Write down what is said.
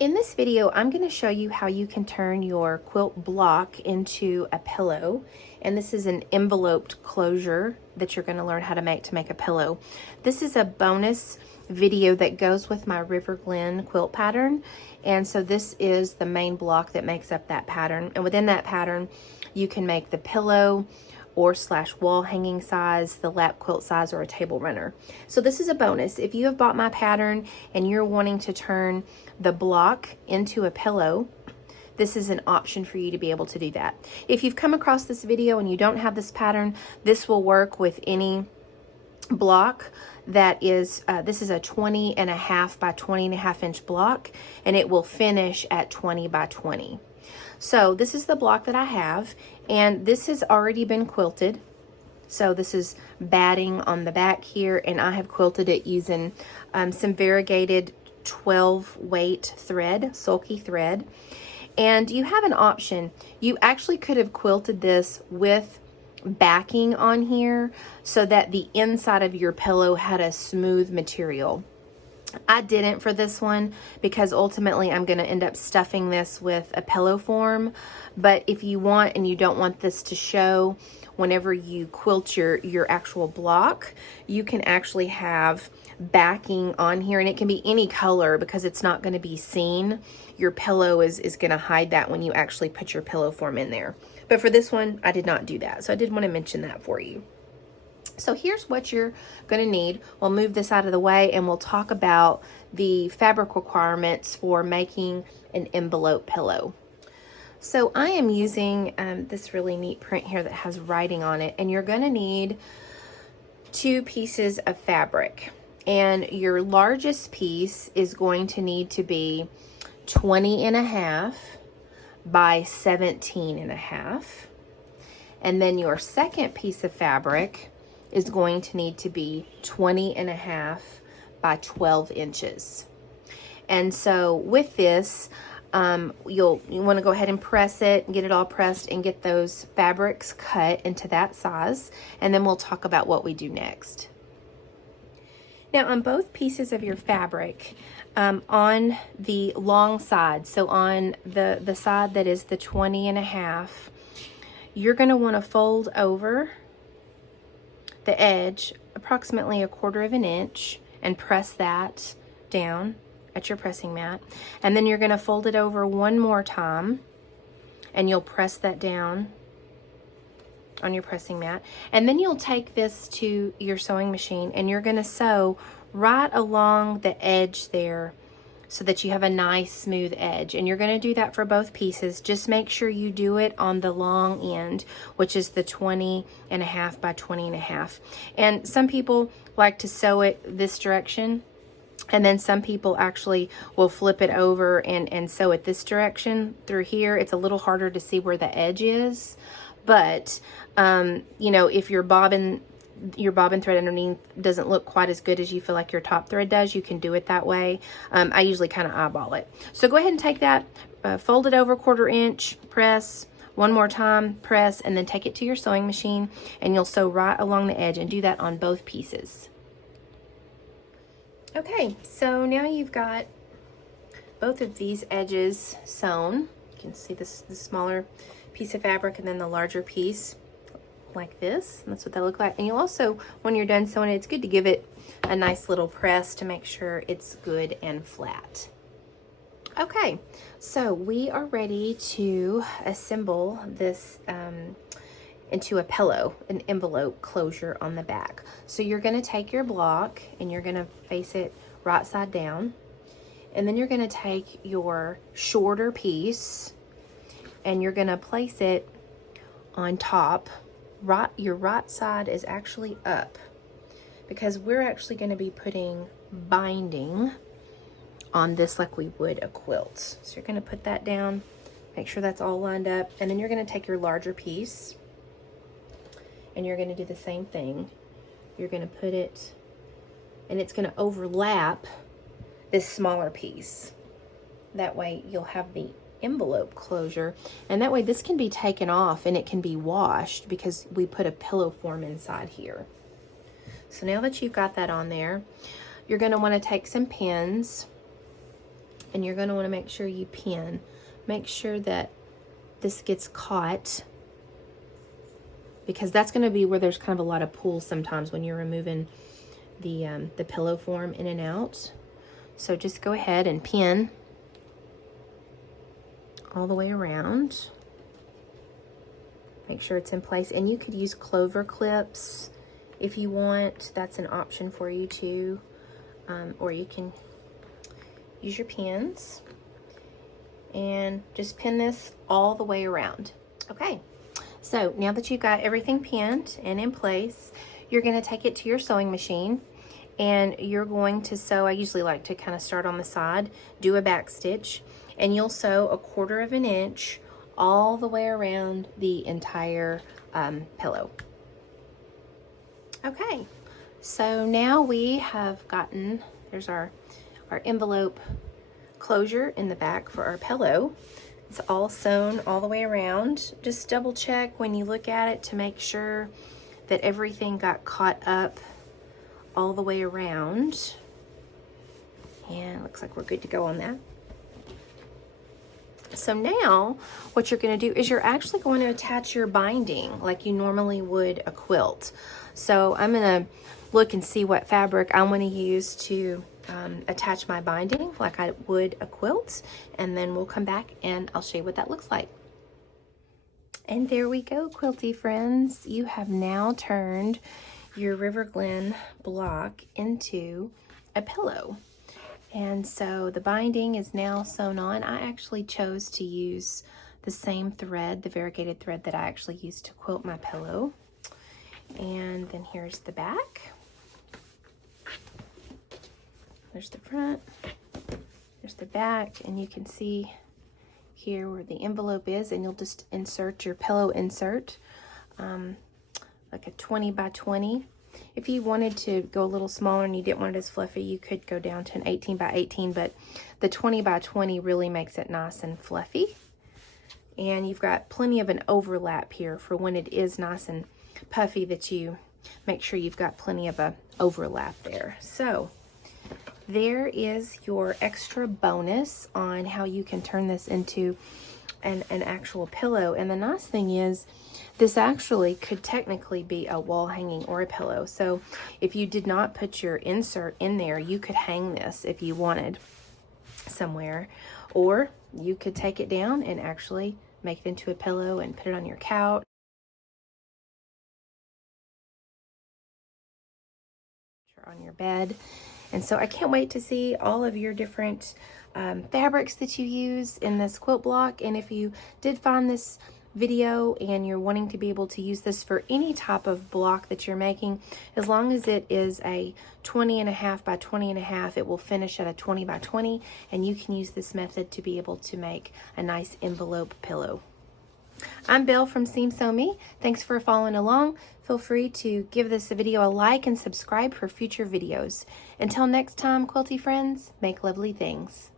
In this video, I'm going to show you how you can turn your quilt block into a pillow. And this is an enveloped closure that you're going to learn how to make a pillow. This is a bonus video that goes with my Riverglen quilt pattern. And so this is the main block that makes up that pattern. And within that pattern, you can make the pillow or / wall hanging size, the lap quilt size, or a table runner. So this is a bonus. If you have bought my pattern and you're wanting to turn the block into a pillow, this is an option for you to be able to do that. If you've come across this video and you don't have this pattern, this will work with any block that is, this is a 20.5 by 20.5 inch block, and it will finish at 20 by 20. So this is the block that I have, and this has already been quilted. So this is batting on the back here, and I have quilted it using some variegated 12 weight thread, sulky thread. And you have an option. You actually could have quilted this with backing on here so that the inside of your pillow had a smooth material. I didn't for this one because ultimately I'm going to end up stuffing this with a pillow form. But if you want and you don't want this to show whenever you quilt your actual block, you can actually have backing on here, and it can be any color because it's not going to be seen. Your pillow is going to hide that when you actually put your pillow form in there. But for this one, I did not do that. So I did want to mention that for you. So here's what you're going to need. We'll move this out of the way and we'll talk about the fabric requirements for making an envelope pillow. So I am using this really neat print here that has writing on it, and you're going to need 2 pieces of fabric. And your largest piece is going to need to be 20.5 by 17.5. And then your second piece of fabric is going to need to be 20.5 by 12 inches. And so with this, you want to go ahead and press it and get it all pressed and get those fabrics cut into that size. And then we'll talk about what we do next. Now on both pieces of your fabric, on the long side, so on the side that is the 20.5, you're going to want to fold over the edge approximately 1/4 of an inch and press that down at your pressing mat. And then you're going to fold it over one more time and you'll press that down on your pressing mat. And then you'll take this to your sewing machine and you're going to sew right along the edge there so that you have a nice smooth edge. And you're going to do that for both pieces. Just make sure you do it on the long end, which is the 20.5 by 20.5. And some people like to sew it this direction, and then some people actually will flip it over and sew it this direction through here. It's a little harder to see where the edge is, but you know, if your bobbin thread underneath doesn't look quite as good as you feel like your top thread does, you can do it that way. I usually kind of eyeball it. So go ahead and take that, fold it over 1/4 inch, press one more time, press, and then take it to your sewing machine and you'll sew right along the edge, and do that on both pieces. Okay, so now you've got both of these edges sewn. You can see this, the smaller piece of fabric and then the larger piece like this. And that's what they look like. And you'll also, when you're done sewing it, it's good to give it a nice little press to make sure it's good and flat. Okay, so we are ready to assemble this into a pillow, an envelope closure on the back. So you're going to take your block and you're going to face it right side down. And then you're going to take your shorter piece and you're going to place it on top. Your right side is actually up because we're actually going to be putting binding on this like we would a quilt. So you're going to put that down, make sure that's all lined up, and then you're going to take your larger piece and you're going to do the same thing. You're going to put it, and it's going to overlap this smaller piece. That way you'll have the envelope closure, and that way this can be taken off and it can be washed because we put a pillow form inside here. So now that you've got that on there, you're going to want to take some pins and you're going to want to make sure you pin. Make sure that this gets caught, because that's going to be where there's kind of a lot of pull sometimes when you're removing the pillow form in and out. So just go ahead and pin all the way around. Make sure it's in place, and you could use clover clips if you want. That's an option for you too, or you can use your pins and just pin this all the way around. Okay, so now that you've got everything pinned and in place, you're going to take it to your sewing machine and you're going to sew. I usually like to kind of start on the side, do a back stitch, and you'll sew 1/4 of an inch all the way around the entire pillow. Okay, so now we have gotten, there's our envelope closure in the back for our pillow. It's all sewn all the way around. Just double check when you look at it to make sure that everything got caught up all the way around. And it looks like we're good to go on that. So now what you're going to do is you're actually going to attach your binding like you normally would a quilt. So I'm going to look and see what fabric I want to use to attach my binding like I would a quilt, and then we'll come back and I'll show you what that looks like. And there we go, quilty friends. You have now turned your Riverglen block into a pillow. And so the binding is now sewn on. I actually chose to use the same thread, the variegated thread that I actually used to quilt my pillow. And then here's the back. There's the front, there's the back, and you can see here where the envelope is, and you'll just insert your pillow insert, like a 20 by 20. If you wanted to go a little smaller and you didn't want it as fluffy, you could go down to an 18 by 18, but the 20 by 20 really makes it nice and fluffy. And you've got plenty of an overlap here for when it is nice and puffy, that you make sure you've got plenty of a overlap there. So there is your extra bonus on how you can turn this into an actual pillow. And the nice thing is, this actually could technically be a wall hanging or a pillow. So if you did not put your insert in there, you could hang this if you wanted somewhere, or you could take it down and actually make it into a pillow and put it on your couch, or on your bed. And so I can't wait to see all of your different fabrics that you use in this quilt block. And if you did find this video and you're wanting to be able to use this for any type of block that you're making, as long as it is a 20.5 by 20.5, it will finish at a 20 by 20, and you can use this method to be able to make a nice envelope pillow. I'm Belle from Seam Sew Me. Thanks for following along. Feel free to give this video a like and subscribe for future videos. Until next time, quilty friends, make lovely things.